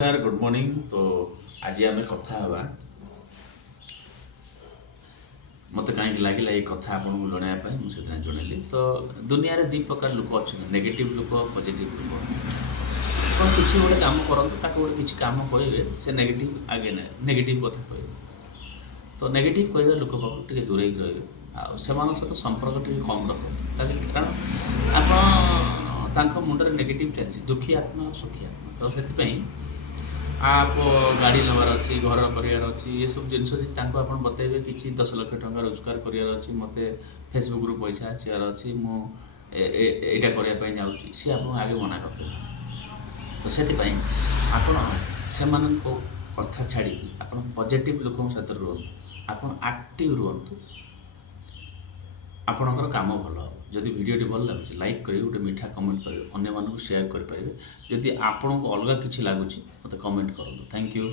Sir good morning. ତ ଆଜି ଆମେ କଥା ହେବା, ମୋତେ କାହିଁକି ଲାଗିଲା ଏଇ କଥା ଆପଣଙ୍କୁ ଜଣାଇବା ପାଇଁ ମୁଁ ସେଥିପାଇଁ ଜଣେଇଲି। ତ ଦୁନିଆରେ ଦୁଇ ପ୍ରକାର ଲୋକ ଅଛନ୍ତି, ନେଗେଟିଭ୍ ଲୋକ, ପଜିଟିଭ୍ ଲୋକ। ଆପଣ କିଛି ଗୋଟେ କାମ କରନ୍ତୁ, ତାକୁ ଗୋଟେ କିଛି କାମ କହିବେ, ସେ ନେଗେଟିଭ୍ ଆଗେ ନେଗେଟିଭ୍ କଥା କହିବେ। ତ ନେଗେଟିଭ୍ କହିବା ଲୋକ ପାଖରୁ ଟିକେ ଦୂରେଇକି ରହିବେ, ଆଉ ସେମାନଙ୍କ ସହିତ ସମ୍ପର୍କ ଟିକେ କମ୍ ରଖନ୍ତୁ। କାରଣ ଆପଣ ତାଙ୍କ ମୁଣ୍ଡରେ ନେଗେଟିଭ୍ ଚାଲିଛି, ଦୁଃଖୀ ଆତ୍ମା ଆଉ ସୁଖୀ ଆତ୍ମା। ତ ସେଥିପାଇଁ ଗାଡ଼ି ନେବାର ଅଛି, ଘର କରିବାର ଅଛି, ଏସବୁ ଜିନିଷ ଯଦି ତାଙ୍କୁ ଆପଣ ବତେଇବେ କିଛି 10 ଲକ୍ଷ ଟଙ୍କା ରୋଜଗାର କରିବାର ଅଛି, ମୋତେ ଫେସବୁକ୍ରୁ ପଇସା ଆସିବାର ଅଛି, ମୁଁ ଏଇଟା କରିବା ପାଇଁ ଯାଉଛି, ସିଏ ଆପଣଙ୍କୁ ଆଗେ ମନା କରିଦେବେ। ତ ସେଥିପାଇଁ ଆପଣ ସେମାନଙ୍କ କଥା ଛାଡ଼ିକି ଆପଣ ପଜିଟିଭ୍ ଲୋକଙ୍କ ସାଥିରେ ରୁହନ୍ତୁ, ଆପଣ ଆକ୍ଟିଭ୍ ରୁହନ୍ତୁ, ଆପଣଙ୍କର କାମ ଭଲ ହେବ। ଯଦି ଭିଡ଼ିଓଟି ଭଲ ଲାଗୁଛି ଲାଇକ୍ କରିବେ, ଗୋଟେ ମିଠା କମେଣ୍ଟ କରିବେ, ଅନ୍ୟମାନଙ୍କୁ ସେୟାର କରିପାରିବେ। ଯଦି ଆପଣଙ୍କୁ ଅଲଗା କିଛି ଲାଗୁଛି ମୋତେ କମେଣ୍ଟ କରନ୍ତୁ। Thank you.